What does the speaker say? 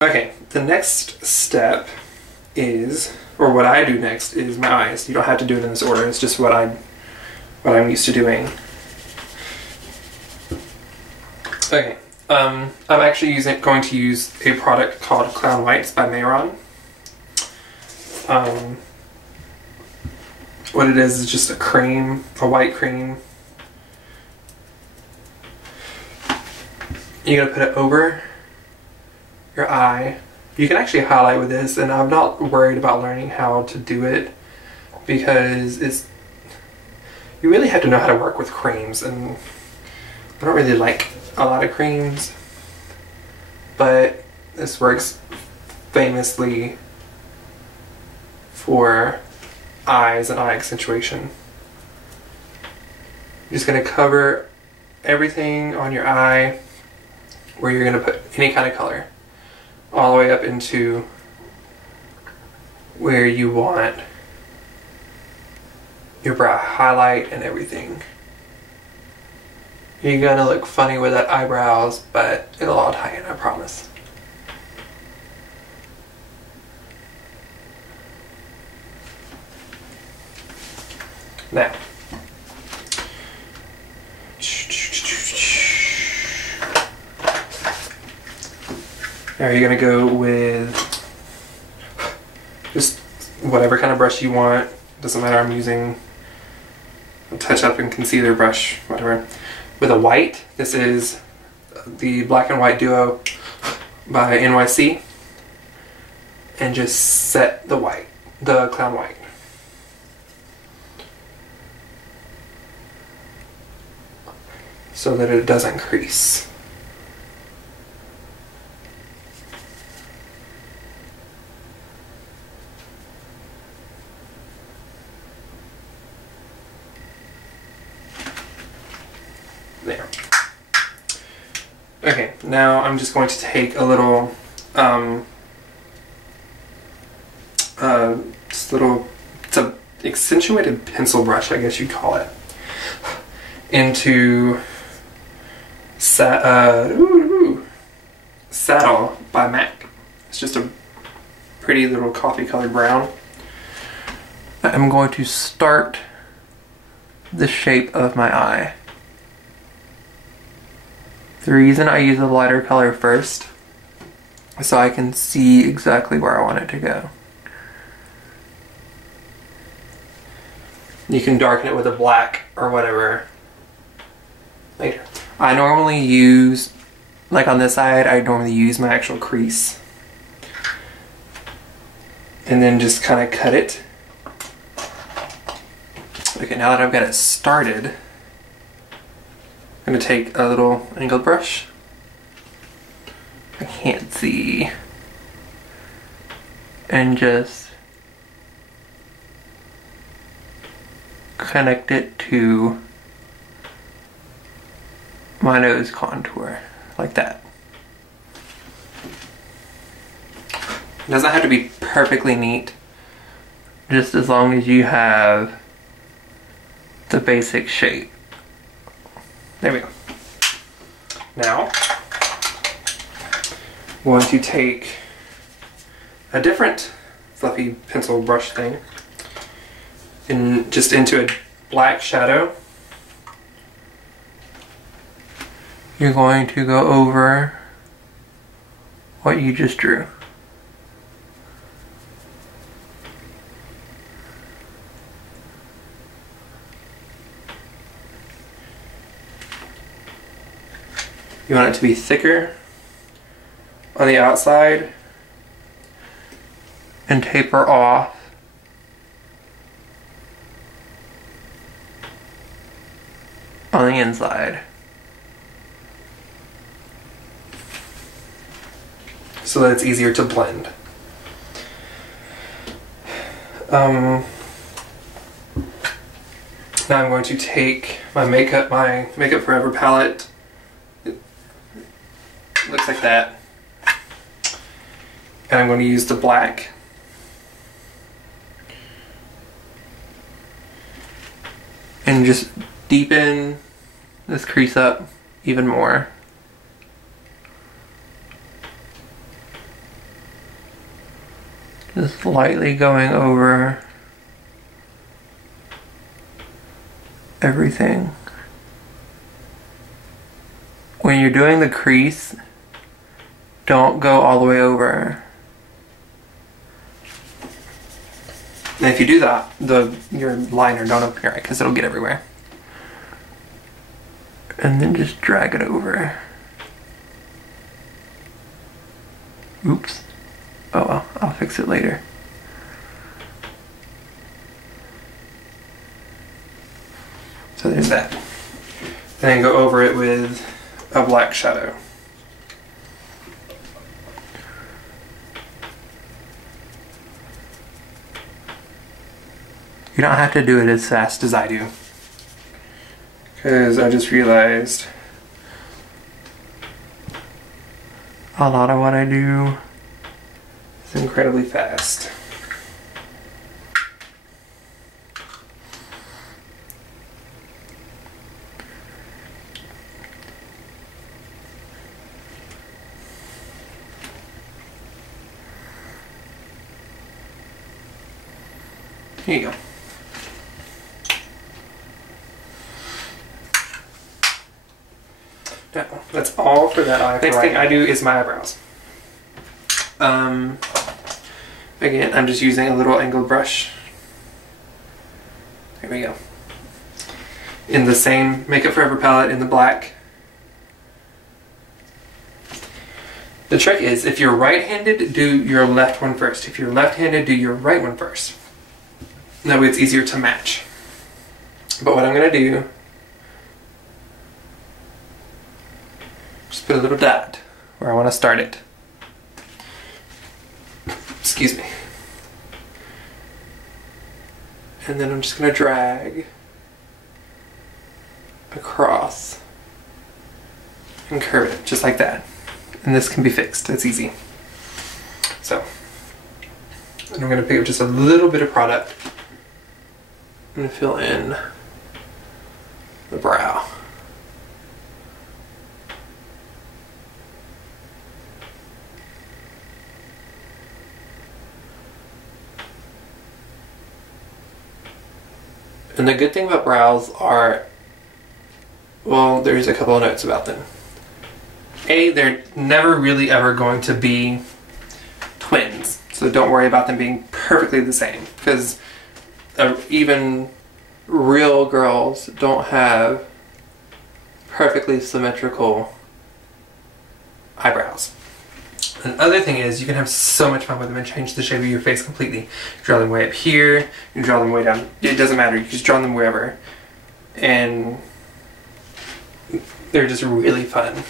Okay, the next step is, or what I do next is my eyes. You don't have to do it in this order, it's just what I'm used to doing. Okay, I'm actually going to use a product called Clown Whites by Mayron. What it is just a cream, a white cream. You're gonna put it over your eye. You can actually highlight with this, and I'm not worried about learning how to do it because you really have to know how to work with creams, and I don't really like a lot of creams, but this works famously for eyes and eye accentuation. You're just going to cover everything on your eye where you're going to put any kind of color, all the way up into where you want your brow highlight and everything. You're gonna look funny with that eyebrows, but it'll all tie in, I promise. Now, you're gonna go with just whatever kind of brush you want. Doesn't matter, I'm using a touch-up and concealer brush, whatever. With a white, this is the Black and White Duo by NYC. And just set the white, the Clown White. So that it doesn't crease. There. Okay, now I'm just going to take a little, it's a accentuated pencil brush, I guess you'd call it, into Saddle by MAC. It's just a pretty little coffee colored brown. I'm going to start the shape of my eye. The reason I use a lighter color first is so I can see exactly where I want it to go. You can darken it with a black or whatever later. I normally use, like on this side, I normally use my actual crease. And then just kind of cut it. Okay, now that I've got it started, I'm going to take a little angled brush. I can't see. And just connect it to my nose contour, like that. It doesn't have to be perfectly neat, just as long as you have the basic shape. There we go. Now, I'm going to take a different fluffy pencil brush thing and just into a black shadow. You're going to go over what you just drew. You want it to be thicker on the outside and taper off on the inside, so that it's easier to blend. Now I'm going to take my Makeup Forever palette. It looks like that. And I'm going to use the black. And just deepen this crease up even more. Just lightly going over everything. When you're doing the crease, don't go all the way over. And if you do that, your liner, don't open your eye because it'll get everywhere. And then just drag it over. Oops. Oh well, I'll fix it later. So there's that. And then go over it with a black shadow. You don't have to do it as fast as I do, because I just realized a lot of what I do is incredibly fast. Here you go. No, that's all for that eye. Next thing I do is my eyebrows. Again, I'm just using a little angled brush. There we go. In the same Makeup Forever palette in the black. The trick is, if you're right-handed, do your left one first. If you're left-handed, do your right one first. That way it's easier to match. But what I'm going to do, just put a little dot where I want to start it. Excuse me. And then I'm just going to drag across and curve it, just like that. And this can be fixed, it's easy. So, and I'm going to pick up just a little bit of product. I'm going to fill in the brow. And the good thing about brows are, well, there's a couple of notes about them. A, they're never really ever going to be twins, so don't worry about them being perfectly the same, because even real girls don't have perfectly symmetrical eyebrows. Another thing is, you can have so much fun with them and change the shape of your face completely. You draw them way up here, you draw them way down, it doesn't matter, you just draw them wherever. And they're just really fun.